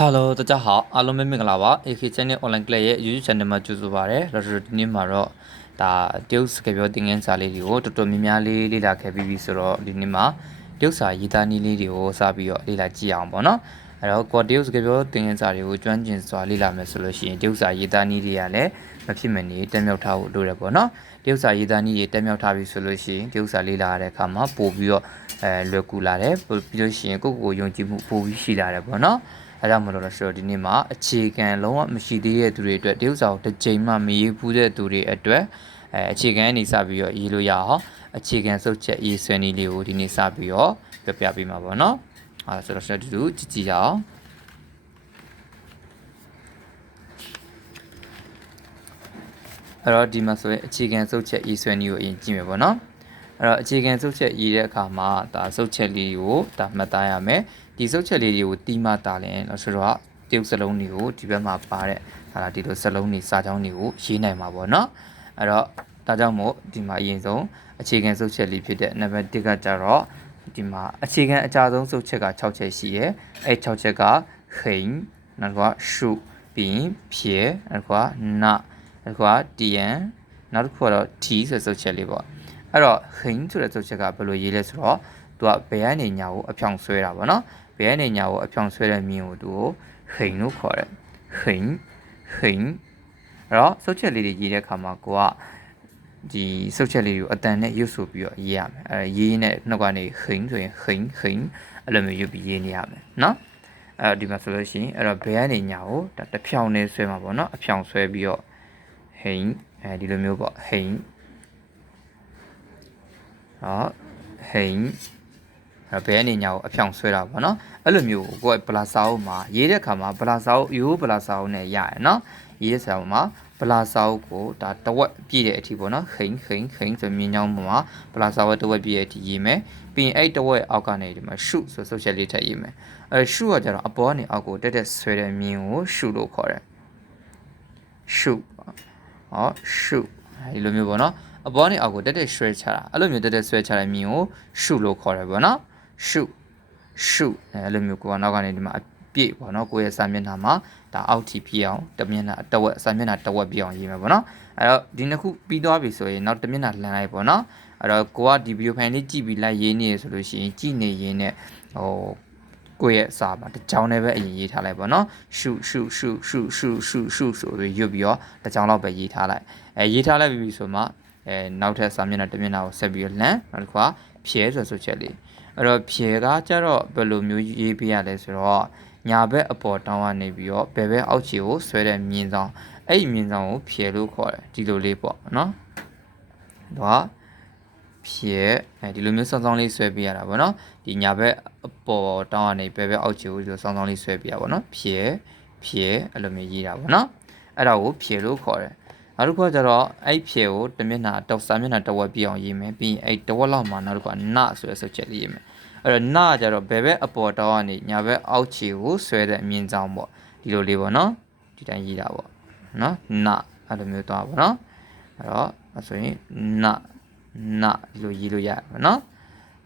Hello တကြဟာအားလုံးပဲမင်္ဂလာပါ AK Channel Online Club ရဲ့ YouTube Channel မှာကြိုဆိုပါရစေ။ဒါဆိုဒီနေ့မှာတော့ဒါတရုတ်စကားပြောသင်ခန်းစာလေးတွေကိုတော်တော်များများလေးလေ့လာခဲ့ပြီးပြီဆိုတော့ဒီနေ့မှာတရုတ်စာရေးသားနည်းလေးတွေကိုစပြီးတော့လေ့လာကြည့်အောင်ပေါ့နော်။အဲ့တော့ကိုတရုတ်စကားပြောသင်ခန်းစာတွေကိုကျွမ်းကျင်စွာလေ့လာမယ်ဆိုလို့ရှိရင်တရုတ်စာရေးသားနည်းတွေကလည်းမဖြစ်မနေတက်မြောက်ထားဖို့လိုတယ်ပေါ့နော်။တရုတ်စာရေးသားနည်းတွေတက်မြောက်ထားပြီဆိုလို့ရှိရင်တရုတ်စာလေ့လာရတဲ့အခါမှာပို့ပြီးတော့အဲလွယ်ကူလာတယ်။ပြီးလို့ရှိရင်ကိုယ့်ကိုယ်ယုံကြည်မှုပို့ပြီးရှိလာတယ်ပေါ့နော်။ အဲကြောင့်မလို့လို့ဆိုတော့ဒီနေ့မှာအခြေခံလုံးဝမရှိသေးတဲ့သူတွေအတွက်တရုတ်စာကိုတစ်ချိန်မှမရေးဘူးတဲ့သူတွေအတွက်အဲအခြေခံအနေစပြီးတော့ရေးလို့ရအောင်အခြေခံစုပ်ချက်ရေးဆွဲနည်းလေးကိုဒီနေ့စပြီးတော့ပြပြပေးမှာပေါ့နော်အဲဆိုတော့ကျွန်တော်တို့ကြည့်ကြည့်ရအောင်အဲ့တော့ဒီမှာဆိုရင်အခြေခံစုပ်ချက်ရေးဆွဲနည်းကိုအရင်ကြည့်မယ်ပေါ့နော်အဲ့တော့အခြေခံစုပ်ချက်ရေးတဲ့အခါမှာဒါစုပ်ချက်လေးကိုဒါမှတ်သားရမယ် ဒီစုပ်ချက်လေးတွေကိုတီးမှတားလဲလို့ဆိုတော့တရုပ်စလုံးတွေကိုဒီဘက်မှာပါတဲ့ဟာလာဒီလိုစလုံးတွေစာကြောင်းတွေကိုရေးနိုင်မှာပေါ့နော်အဲ့တော့ဒါကြောင့်မို့ဒီမှာအရင်ဆုံးအခြေခံစုပ်ချက်လေးဖြစ်တဲ့နံပါတ်1ကကြတော့ဒီမှာအခြေခံအကြဆုံးစုပ်ချက်က6ချက်ရှိရဲအဲ6ချက်ကခိန်နောက်ကရှုပြီးရင်ဖြဲနောက်ကနနောက်ကတီယန်နောက်တစ်ခုကတော့ T ဆိုတဲ့စုပ်ချက်လေးပေါ့အဲ့တော့ခိန်ဆိုတဲ့စုပ်ချက်ကဘယ်လိုရေးလဲဆိုတော့သူကဘယ်ကနေညာကိုအဖြောင်ဆွဲတာပေါ့နော် ဘယ်ကနေညာကိုအဖြောင်ဆွဲတဲ့မြင်ကိုသူကိုခိန်လို့ခေါ်တယ်ခိန်ခိန်အဲ့တော့စုပ်ချက်လေးတွေရေးတဲ့အခါမှာကိုကဒီစုပ်ချက်လေးကိုအတန်နဲ့ရွတ်ဆိုပြီးတော့ရေးရမယ်အဲရေးနဲ့နှုတ်ကနေခိန်ဆိုရင်ခိန်ခိန်အဲ့လိုမျိုးရွတ်ပြီးရေးနေရမယ်နော်အဲဒီမှာဆိုလို့ရှိရင်အဲ့တော့ဘယ်ကနေညာကိုဒါတစ်ဖြောင်နဲ့ဆွဲမှာပေါ့နော်အဖြောင်ဆွဲပြီးတော့ဟိန်အဲဒီလိုမျိုးပေါ့ဟိန်ဟောဟိန်အဲ့ ဘယ်အနေညာကိုအဖြောင်ဆွဲတာပေါ့နော်အဲ့လိုမျိုးကိုကိုယ်ပလာစာအုပ်မှာရေးတဲ့ခါမှာပလာစာအုပ်ရိုးပလာစာအုပ်နဲ့ရရနော်ရေးတဲ့ဆရာမှာပလာစာအုပ်ကိုဒါတဝက်ပြည့်တဲ့အထိပေါ့နော်ခိန်ခိန်ခိန်ဆိုမြင်းချောင်းမှာပလာစာအုပ်တဝက်ပြည့်တဲ့အထိရေးမယ်ပြီးရင်အဲ့တဝက်အောက်ကနေဒီမှာရှုဆိုဆုပ်ချက်လေးထပ်ရေးမယ်အဲရှုကကြတော့အပေါ်ကနေအောက်ကိုတက်တက်ဆွဲတဲ့မြင်းကိုရှုလို့ခေါ်တယ်ရှုဟောရှုဒီလိုမျိုးပေါ့နော်အပေါ်ကနေအောက်ကိုတက်တက်ဆွဲချတာအဲ့လိုမျိုးတက်တက်ဆွဲချတဲ့မြင်းကိုရှုလို့ခေါ်တယ်ပေါ့နော် ရှုရှုအဲ့လိုမျိုးကိုကနောက်ကနေဒီမှာအပြည့်ပေါ့နော်ကိုယ့်ရဲ့စာမျက်နှာမှာဒါအောက်ထိပြအောင်တမျက်နှာတဝက်စာမျက်နှာတဝက်ပြအောင်ရေးမယ်ပေါ့နော်အဲ့တော့ဒီနှစ်ခုပြီးသွားပြီဆိုရင်နောက်တမျက်နှာလှန်လိုက်ပေါ့နော်အဲ့တော့ကိုကဒီဗီဒီယိုဖိုင်လေးကြည့်ပြီးလိုက်ရေးနေရဆိုလို့ရှိရင်ကြည့်နေရင်းနဲ့ဟိုကိုယ့်ရဲ့စာမှာတစ်ကြောင်းနဲ့ပဲအရင်ရေးထားလိုက်ပေါ့နော်ရှုရှုရှုရှုရှုရှုရှုဆိုပြီးရွတ်ပြီးတော့တစ်ကြောင်းလောက်ပဲရေးထားလိုက်အဲရေးထားလိုက်ပြီဆိုမှအဲနောက်ထပ်စာမျက်နှာတစ်မျက်နှာကိုဆက်ပြီးတော့လှန်နောက်တစ်ခါဖြဲဆိုဆိုချက်လေး အဲ့တော့ဖြဲကကြတော့ဘယ်လိုမျိုးရေးပေးရလဲဆိုတော့ညာဘက်အပေါ်တောင်းကနေပြီးတော့ဘယ်ဘက်အောက်ခြေကိုဆွဲတဲ့မြင်းဆောင်အဲ့ဒီမြင်းဆောင်ကိုဖြဲလို့ခေါ်တယ်ဒီလိုလေးပေါ့နော်တော့ဖြဲအဲဒီလိုမျိုးစောင်းစောင်းလေးဆွဲပေးရတာပေါ့နော်ဒီညာဘက်အပေါ်တောင်းကနေဘယ်ဘက်အောက်ခြေကိုဒီလိုစောင်းစောင်းလေးဆွဲပေးရပါတော့နော်ဖြဲဖြဲအဲ့လိုမျိုးရေးတာပေါ့နော်အဲ့ဒါကိုဖြဲလို့ခေါ်တယ် နောက်တစ်ခုကကျတော့အဲ့ဖြဲကိုတစ်မျက်နှာတောက်စာမျက်နှာတစ်ဝက်ပြအောင်ရေးမယ်ပြီးရင်အဲ့တစ်ဝက်လောက်မှနောက်တစ်ခုကနဆိုတဲ့စုပ်ချက်လေးရေးမယ်အဲ့တော့နကျတော့ဘယ်ဘက်အပေါ်တောင်းကနေညာဘက်အောက်ခြေကိုဆွဲတဲ့အမြင့်ဆောင်ပေါ့ဒီလိုလေးပေါ့နော်ဒီတိုင်းရေးတာပေါ့နော်နအဲ့လိုမျိုးသွားပါနော်အဲ့တော့အဲ့ဆိုရင်နနဒီလိုရေးလို့ရပါနော်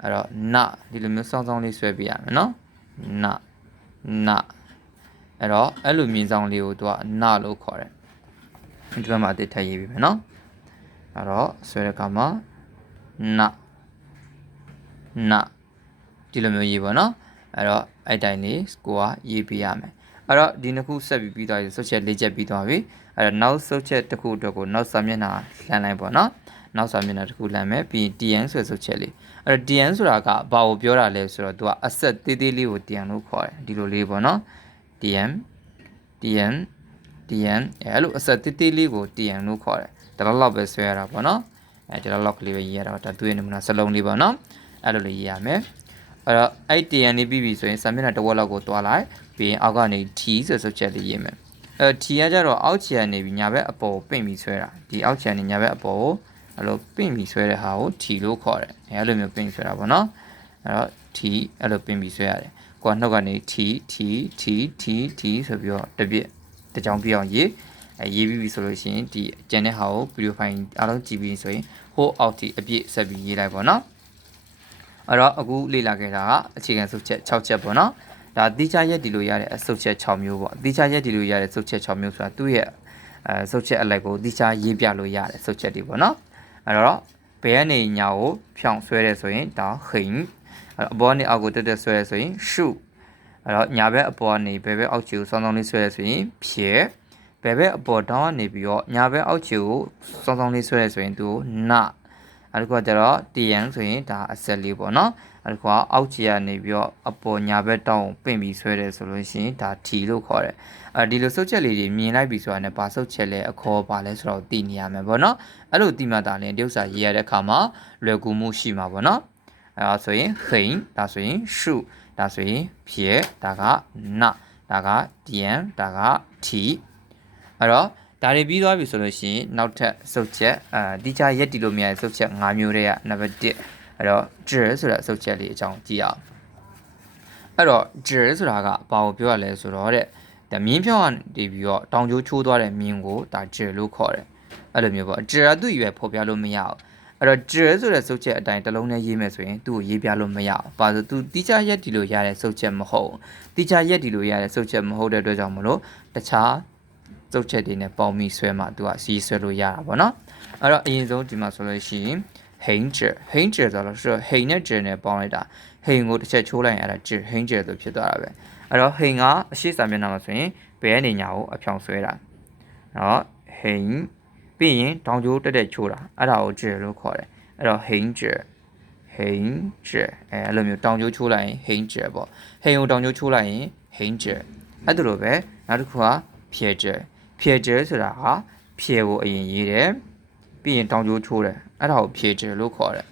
အဲ့တော့နဒီလိုမျိုးစောင်းစောင်းလေးဆွဲပြရမယ်နော်နနအဲ့တော့အဲ့လိုမြင်ဆောင်လေးကိုသူကနလို့ခေါ်တယ် ဒီဘက်မှာအတစ်ထည့်ရေးပြီမယ်နော်အဲ့တော့ဆွဲတဲ့အခါမှာနနဒီလိုမျိုးရေးပါနော်အဲ့တော့အဲ့တိုင်းလေးကိုကရေးပြရမယ်အဲ့တော့ဒီနှစ်ခုဆက်ပြီးပြီးသွားပြီဆုတ်ချက်၄ချက်ပြီးသွားပြီအဲ့တော့နောက်ဆုတ်ချက်တစ်ခုအတွက်ကိုနောက်စာမျက်နှာလှမ်းလိုက်ပေါ့နော်နောက်စာမျက်နှာတစ်ခုလှမ်းမယ်ပြီး TN ဆိုဆုတ်ချက်လေးအဲ့တော့ TN ဆိုတာကဘာကိုပြောတာလဲဆိုတော့သူကအဆက်သေးသေးလေးကို TN လို့ခေါ်တယ်ဒီလိုလေးပေါ့နော် TN TN TN အဲ့လိုအဆက်သေးသေးလေးကို TN လို့ခေါ်တယ်ဒါတော့လောက်ပဲဆွဲရတာပေါ့နော်အဲဒါတော့လောက်ကလေးပဲရေးရတာဒါသူ့ရဲ့နမူနာစလုံးလေးပေါ့နော်အဲ့လိုလေးရေးရမယ်အဲ့တော့အဲ့ TN လေးပြီးပြီဆိုရင်စာမျက်နှာတစ်ဝက်လောက်ကိုတွားလိုက်ပြီးရင်အောက်ကနေ T ဆိုဆုတ်ချက်လေးရေးမယ်အဲ T ကကြတော့အောက်ခြေကနေပြီးညာဘက်အပေါ်ပင့်ပြီးဆွဲတာဒီအောက်ခြေကနေညာဘက်အပေါ်ကိုအဲ့လိုပင့်ပြီးဆွဲတဲ့ဟာကို T လို့ခေါ်တယ်အဲ့လိုမျိုးပင့်ဆွဲတာပေါ့နော်အဲ့တော့ T အဲ့လိုပင့်ပြီးဆွဲရတယ်ကိုကနှုတ်ကနေ T T T T T ဆိုပြီးတော့တပြည့် တကြောင်ပြအောင်ရေးအဲရေးပြီးပြီဆိုလို့ရှိရင်ဒီကျန်တဲ့ဟာကိုဗီဒီယိုဖိုင်အားလုံးကြည့်ပြီးဆိုရင်ဟိုအောက်တီအပြည့်ဆက်ပြီးရေးလိုက်ပါတော့အဲ့တော့အခုလေ့လာခဲ့တာကအခြေခံစုချက်6ချက်ပေါ့နော်ဒါတိကျရက်ဒီလိုရတဲ့အစုပ်ချက်6မျိုးပေါ့တိကျရက်ဒီလိုရတဲ့စုပ်ချက်6မျိုးဆိုတာသူ့ရဲ့အဲစုပ်ချက်အလိုက်ကိုတိကျရေးပြလို့ရတဲ့စုပ်ချက်တွေပေါ့နော်အဲ့တော့ဘယ်ကနေညာကိုဖြောင်းဆွဲရဲဆိုရင်ဒါဟိန်အပေါ်ကနေအောက်ကိုတက်တက်ဆွဲရဲဆိုရင်ရှု အဲ့တော့ညာဘက်အပေါ်ကနေဘယ်ဘက်အောက်ခြေကိုစောင်းစောင်းလေးဆွဲရဲဆိုရင်ဖြဲဘယ်ဘက်အပေါ်တောင်းကနေပြီးတော့ညာဘက်အောက်ခြေကိုစောင်းစောင်းလေးဆွဲရဲဆိုရင်သူနအဲ့ဒါကကျတော့ TN ဆိုရင်ဒါအဆက်လေးပေါ့နော်အဲ့ဒါကအောက်ခြေကနေပြီးတော့အပေါ်ညာဘက်တောင်းပင့်ပြီးဆွဲတယ်ဆိုလို့ရှိရင်ဒါ T လို့ခေါ်တယ်အဲဒီလိုစုပ်ချက်လေးတွေမြင်လိုက်ပြီဆိုတာနဲ့ဘာစုပ်ချက်လဲအခေါ်ပါလဲဆိုတော့သိနေရမယ်ပေါ့နော်အဲ့လိုသိမှသာလည်းတရုပ်စာရေးရတဲ့အခါမှာလွယ်ကူမှုရှိမှာပေါ့နော် အဲဒါဆိုရင်ဟိန်ဒါဆိုရင်ရှုဒါဆိုရင်ဖြဲဒါကနဒါကဒီယန်ဒါက T အဲ့တော့ဒါတွေပြီးသွားပြီဆိုလို့ရှိရင်နောက်ထပ်စုပ်ချက်အာတိကျရက်တီလို့မရတဲ့စုပ်ချက်၅မျိုးတည်းကနံပါတ်1အဲ့တော့ j ဆိုတဲ့အစုပ်ချက်လေးအကြောင်းကြည့်အောင်အဲ့တော့ j ဆိုတာကဘာကိုပြောရလဲဆိုတော့တဲ့ဒါမြင်းဖြောင်းကနေပြီးတော့တောင်ကျိုးချိုးသွားတဲ့မြင်းကိုဒါ j လို့ခေါ်တယ်အဲ့လိုမျိုးပေါ့ j ကသူ့ရွယ်ဖော်ပြလို့မရဘူး အဲ့တော့ j ဆိုတဲ့စုပ်ချက်အတိုင်းတစ်လုံးနဲ့ရေးမယ်ဆိုရင်သူ့ကိုရေးပြလို့မရဘူး။ဘာလို့သူတိကျရက်ဒီလို့ရတဲ့စုပ်ချက်မဟုတ်ဘူး။တိကျရက်ဒီလို့ရတဲ့စုပ်ချက်မဟုတ်တဲ့အတွက်ကြောင့်မလို့တခြားစုပ်ချက်တွေနဲ့ပေါင်းပြီးဆွဲမှသူကစီးဆွဲလို့ရတာပေါ့နော်။အဲ့တော့အရင်ဆုံးဒီမှာဆိုလို့ရှိရင် hanger hanger ဆိုတော့ဆိုတော့ hain နဲ့ j နဲ့ပေါင်းလိုက်တာ hain ကိုတစ်ချက်ချိုးလိုက်ရင်အဲ့ဒါ j hanger ဆိုဖြစ်သွားတာပဲ။အဲ့တော့ hain ကအရှိစာမျက်နှာမှာဆိုရင်ဘယ်အနေညာကိုအဖြောင်ဆွဲတာ။နော် hain ပြီးရင်တောင်ကျိုးတက်တက်ချိုးတာအဲ့ဒါကို j လို့ခေါ်တယ်အဲ့တော့ hanger hanger အဲအဲ့လိုမျိုးတောင်ကျိုးချိုးလိုက်ရင် hanger ပေါ့ hain ကိုတောင်ကျိုးချိုးလိုက်ရင် hanger အဲ့ဒါလိုပဲနောက်တစ်ခုက pieger pieger ဆိုတာဟာဖြေကိုအရင်ရေးတယ်ပြီးရင်တောင်ကျိုးချိုးတယ်အဲ့ဒါကို pieger လို့ခေါ်တယ်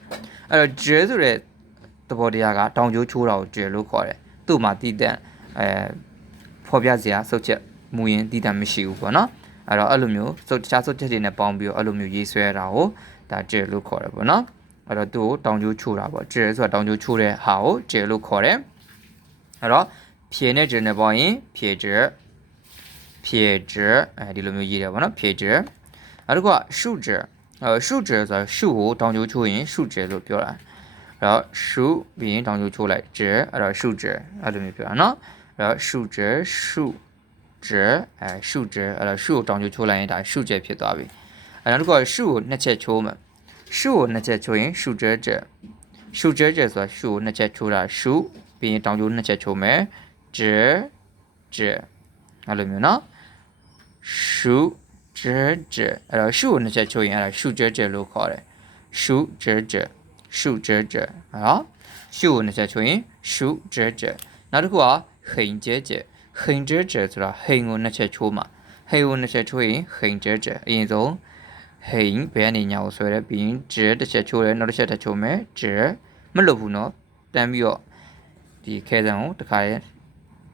အဲ့တော့ j ဆိုတဲ့သဘောတရားကတောင်ကျိုးချိုးတာကို j လို့ခေါ်တယ်သူ့မှာတည်တံ့အဲဖော်ပြစရာစုပ်ချက်မူရင်တည်တံ့မရှိဘူးပေါ့နော် အဲ့တော့အဲ့လိုမျိုးစုပ်တခြားစုပ်ချက်တွေနဲ့ပေါင်းပြီးတော့အဲ့လိုမျိုးရေးဆွဲတာကိုဒါကျယ်လို့ခေါ်တယ်ပေါ့နော်အဲ့တော့သူ့ကိုတောင်ကျိုးချိုးတာပေါ့ကျယ်ဆိုတာတောင်ကျိုးချိုးတဲ့ဟာကိုကျယ်လို့ခေါ်တယ်အဲ့တော့ဖြေနဲ့ကျယ်နဲ့ပေါင်းရင်ဖြေကျယ်ဖြေကျယ်အဲဒီလိုမျိုးရေးတယ်ပေါ့နော်ဖြေကျယ်အဲ့တော့ကရှုကျယ်အဲရှုကျယ်ဆိုတာရှုကိုတောင်ကျိုးချိုးရင်ရှုကျယ်လို့ပြောတာအဲ့တော့ရှုပြီးရင်တောင်ကျိုးချိုးလိုက်ကျယ်အဲ့တော့ရှုကျယ်အဲ့လိုမျိုးပြောတာနော်အဲ့တော့ရှုကျယ်ရှု ကျဲအဲရှုကျဲအဲ့တော့ရှုကိုတောင်ကျချိုးလိုက်ရင်ဒါရှုကျဲဖြစ်သွားပြီအဲနောက်တစ်ခုကရှုကိုနှစ်ချက်ချိုးမယ်ရှုကိုနှစ်ချက်ချိုးရင်ရှုကျဲကျဲရှုကျဲကျဲဆိုတာရှုကိုနှစ်ချက်ချိုးတာရှုပြီးရင်တောင်ကျနှစ်ချက်ချိုးမယ်ကျဲကျဲအဲ့လိုမျိုးနော်ရှုကျဲကျဲအဲ့တော့ရှုကိုနှစ်ချက်ချိုးရင်အဲ့ဒါရှုကျဲကျဲလို့ခေါ်တယ်ရှုကျဲကျဲရှုကျဲကျဲနော်ရှုကိုနှစ်ချက်ချိုးရင်ရှုကျဲကျဲနောက်တစ်ခုကဟိန်ကျဲကျဲ ဟိန်ကျဲကျဲဆိုတာဟိန်ကိုနှစ်ချက်ချိုးမှာဟိန်ကိုနှစ်ချက်ချိုးရင်ဟိန်ကျဲကျဲအရင်ဆုံးဟိန်ဘယ်အနေညာကိုဆွဲရဲပြီးရင်ကျဲတစ်ချက်ချိုးရဲနောက်တစ်ချက်တစ်ချိုးမယ်ကျဲမလွတ်ဘူးเนาะတန်းပြီးတော့ဒီခဲစံကိုတစ်ခါရဲ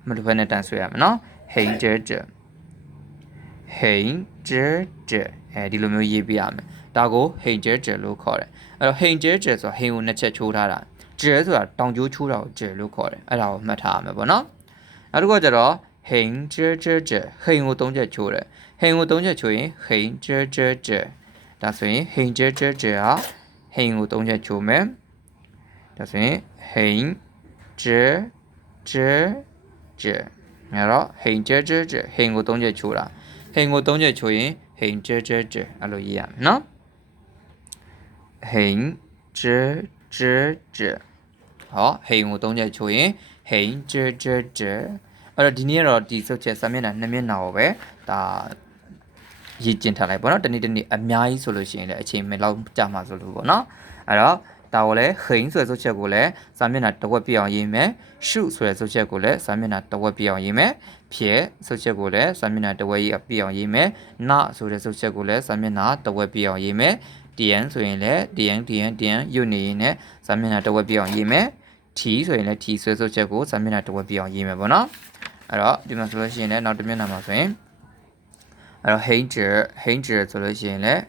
မလွတ်ဘဲနဲ့တန်းဆွဲရမယ်เนาะဟိန်ကျဲကျဲဟိန်ကျဲကျဲအဲဒီလိုမျိုးရေးပြရမယ်ဒါကိုဟိန်ကျဲကျဲလို့ခေါ်တယ်အဲ့တော့ဟိန်ကျဲကျဲဆိုတာဟိန်ကိုနှစ်ချက်ချိုးထားတာကျဲဆိုတာတောင်ကျိုးချိုးတာကိုကျဲလို့ခေါ်တယ်အဲ့ဒါကိုမှတ်ထားရမယ်ပေါ့နော် နောက်တစ်ခုကကျတော့ဟိန်ကျဲကျဲကျဲဟိန်ကို၃ချက်ချိုးတယ်ဟိန်ကို၃ချက်ချိုးရင်ဟိန်ကျဲကျဲကျဲဒါဆိုရင်ဟိန်ကျဲကျဲကျဲဟာဟိန်ကို၃ချက်ချိုးမယ်ဒါဆိုရင်ဟိန်ကျဲကျဲကျဲငါတော့ဟိန်ကျဲကျဲကျဲဟိန်ကို၃ချက်ချိုးတာဟိန်ကို၃ချက်ချိုးရင်ဟိန်ကျဲကျဲကျဲအဲ့လိုရေးရမယ်နော်ဟိန်ကျဲကျဲကျဲ ဟောဟိန်ကို၃ချက်ချိုးရင်ဟိန်ကျဲကျဲကျဲအဲ့တော့ဒီနေ့ကတော့ဒီစုပ်ချက်စာမျက်နှာနှစ်မျက်နှာကိုပဲဒါရေးကျင်ထားလိုက်ပေါ့နော်တနေ့တနေ့အများကြီးဆိုလို့ရှိရင်လည်းအချိန်မလောက်ကြာမှာဆိုလို့ပေါ့နော်အဲ့တော့ဒါကိုလည်းဟိန်ဆိုတဲ့စုပ်ချက်ကိုလည်းစာမျက်နှာတစ်ဝက်ပြအောင်ရေးမယ်ရှုဆိုတဲ့စုပ်ချက်ကိုလည်းစာမျက်နှာတစ်ဝက်ပြအောင်ရေးမယ်ဖြဲစုပ်ချက်ကိုလည်းစာမျက်နှာတစ်ဝက်ပြအောင်ရေးမယ်နဆိုတဲ့စုပ်ချက်ကိုလည်းစာမျက်နှာတစ်ဝက်ပြအောင်ရေးမယ် DN ဆိုရင်လည်း DN DN DN ယူနေရင်လည်းစာမျက်နှာတစ်ဝက်ပြအောင်ရေးမယ် T ဆိုရင်လည်း T ဆွဲစုပ်ချက်ကိုစာမျက်နှာတစ်ဝက်ပြအောင်ရေးမယ်ပေါ့နော်အဲ့တော့ဒီမှာဆိုလို့ရှိရင်လည်းနောက်တစ်မျက်နှာမှာဆိုရင်အဲ့တော့ hanger hanger ဆိုလို့ရှိရင်လည်း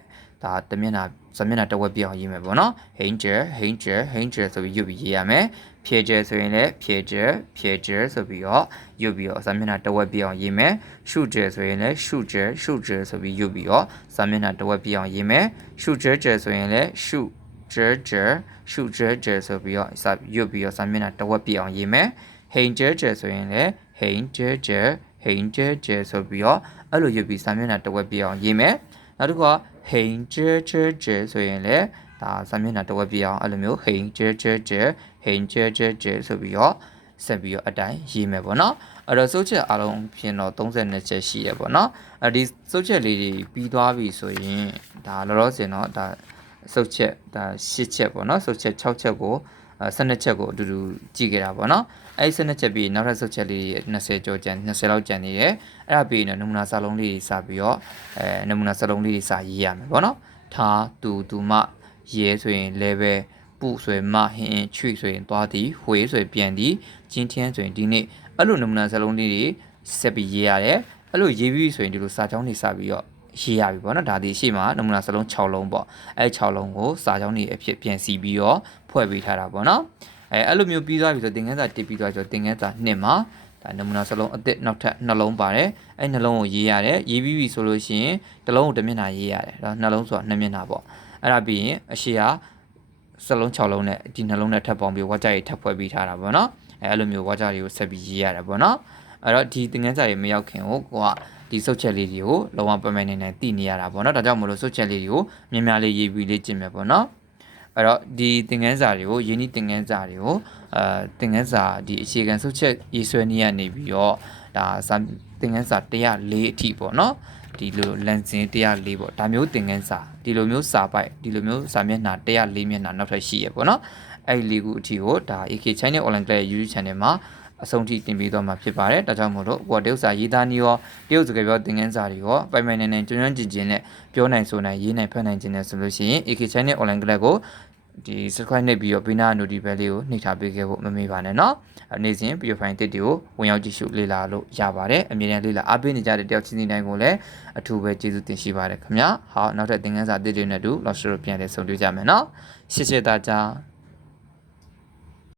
ဒါတစ်မျက်နှာစာမျက်နှာတစ်ဝက်ပြအောင်ရေးမယ်ပေါ့နော် hanger hanger hanger ဆိုပြီးယူပြီးရေးရမယ် pieger ဆိုရင်လည်း pieger pieger ဆိုပြီးတော့ယူပြီးတော့စာမျက်နှာတစ်ဝက်ပြအောင်ရေးမယ် shooter ဆိုရင်လည်း shooter shooter ဆိုပြီးယူပြီးတော့စာမျက်နှာတစ်ဝက်ပြအောင်ရေးမယ် shooter ဆိုရင်လည်း shoot ဂျဲဂျဲရှုဂျဲဂျဲဆိုပြီးတော့စာရွတ်ပြီးတော့စာမျက်နှာတစ်ဝက်ပြအောင်ရေးမယ်ဟိန်ကျဲကျဲဆိုရင်လည်းဟိန်ကျဲကျဲဟိန်ကျဲကျဲဆိုပြီးတော့အဲ့လိုရွတ်ပြီးစာမျက်နှာတစ်ဝက်ပြအောင်ရေးမယ်နောက်တစ်ခုကဟိန်ကျဲကျဲကျဲဆိုရင်လည်းဒါစာမျက်နှာတစ်ဝက်ပြအောင်အဲ့လိုမျိုးဟိန်ကျဲကျဲကျဲဟိန်ကျဲကျဲကျဲဆိုပြီးတော့ဆက်ပြီးတော့အတိုင်းရေးမယ်ပေါ့နော်အဲ့တော့စုပ်ချက်အားလုံးဖြစ်တော့32ချက်ရှိရပေါ့နော်အဲ့ဒီစုပ်ချက်လေးတွေပြီးသွားပြီဆိုရင်ဒါလောလောဆယ်တော့ဒါ စုပ်ချက်ဒါ10ချက်ပေါ့နော်စုပ်ချက်6ချက်ကိုအဲ12ချက်ကိုအတူတူကြည့်ခဲ့တာပေါ့နော်အဲ့ဒီ12ချက်ပြီးနောက်ထပ်စုပ်ချက်လေး20ကျော်ကျန်20လောက်ကျန်နေတယ်အဲ့ဒါပြီးရင်တော့နမူနာစာလုံးလေးတွေစပြီးတော့အဲနမူနာစာလုံးလေးတွေစရေးရမယ်ပေါ့နော်ထားတူတူမရဲဆိုရင် level ပုဆိုရင်မဟင်းချွေဆိုရင်သွားသည်ဝေးဆိုရင်ပြန်သည်ကျင်းထင်းဆိုရင်ဒီနေ့အဲ့လိုနမူနာစလုံးလေးတွေဆက်ပြီးရေးရတယ်အဲ့လိုရေးပြီးဆိုရင်ဒီလိုစာကြောင်းတွေစပြီးတော့ ရေးရပြီပေါ့နော်ဒါဒီရှေ့မှာနမူနာစလုံး6လုံးပေါ့အဲ့6လုံးကိုစာကြောင်းတွေအဖြစ်ပြန်စီပြီးတော့ဖွဲ့ပေးထားတာပေါ့နော်အဲအဲ့လိုမျိုးပြီးသွားပြီဆိုသင်ခန်းစာတစ်ပြီးသွားဆိုသင်ခန်းစာ2မှာဒါနမူနာစလုံးအစ်စ်နောက်ထပ်နှလုံးပါတယ်အဲ့နှလုံးကိုရေးရတယ်ရေးပြီးပြီဆိုလို့ရှိရင်တစ်လုံးကိုတစ်မျက်နှာရေးရတယ်ဒါနှလုံးဆိုတာနှစ်မျက်နှာပေါ့အဲ့ဒါပြီးရင်အရှိကစလုံး6လုံးနဲ့ဒီနှလုံးနဲ့ထပ်ပေါင်းပြီးဝါကြရီထပ်ဖွဲ့ပြီးထားတာပေါ့နော်အဲအဲ့လိုမျိုးဝါကြရီကိုဆက်ပြီးရေးရတယ်ပေါ့နော် အဲ့တော့ဒီသင်ခန်းစာတွေမရောက်ခင်ကိုကိုကဒီစုတ်ချက်လေးတွေကိုလုံးဝပမိုင်နေနေတည်နေရတာပေါ့နော်ဒါကြောင့်မလို့စုတ်ချက်လေးတွေကိုမြင်များလေးရေးပြီးလေးကျင့်မယ်ပေါ့နော်အဲ့တော့ဒီသင်ခန်းစာတွေကိုယင်းဒီသင်ခန်းစာတွေကိုအဲသင်ခန်းစာဒီအခြေခံစုတ်ချက်ရေးဆွဲနည်းကနေပြီးတော့ဒါစာသင်ခန်းစာ104အထိပေါ့နော်ဒီလိုလန်စင်104ပေါ့ဒါမျိုးသင်ခန်းစာဒီလိုမျိုးစာပိုက်ဒီလိုမျိုးစာမျက်နှာ104မျက်နှာနောက်ထပ်ရှိရပေါ့နော်အဲ့ဒီလေးခုအထိကိုဒါ AK China Online Class YouTube Channel မှာ အဆုံးထိတင်ပေးသွားမှာဖြစ်ပါတယ်။ဒါကြောင့်မို့လို့ကိုကတရုတ်စာရေးသားနည်းရောတရုတ်စကားပြောသင်ခန်းစာတွေရောပိုင်ပိုင်နိုင်နိုင်ကျွမ်းကျွမ်းကျင်ကျင်နဲ့ပြောနိုင်ဆိုနိုင်ရေးနိုင်ဖတ်နိုင်ခြင်းနဲ့ဆိုလို့ရှိရင် AK Channel Online Class ကိုဒီ subscribe နှိပ်ပြီးတော့ဘေးနား notification လေးကိုနှိပ်ထားပေးခဲ့ဖို့မမေ့ပါနဲ့เนาะ။နေ့စဉ် video file တစ်တွေကိုဝင်ရောက်ကြည့်ရှုလေ့လာလို့ရပါတယ်။အမြဲတမ်းလေ့လာအားပေးနေကြတဲ့တယောက်ချင်းစီတိုင်းကိုလည်းအထူးပဲကျေးဇူးတင်ရှိပါတယ်ခင်ဗျာ။ဟောနောက်ထပ်သင်ခန်းစာတစ်တွေနဲ့တူလောက်ရှိလို့ပြန်လည်ဆုံတွေ့ကြမယ်เนาะ။ရှေ့ရှေ့သားကြား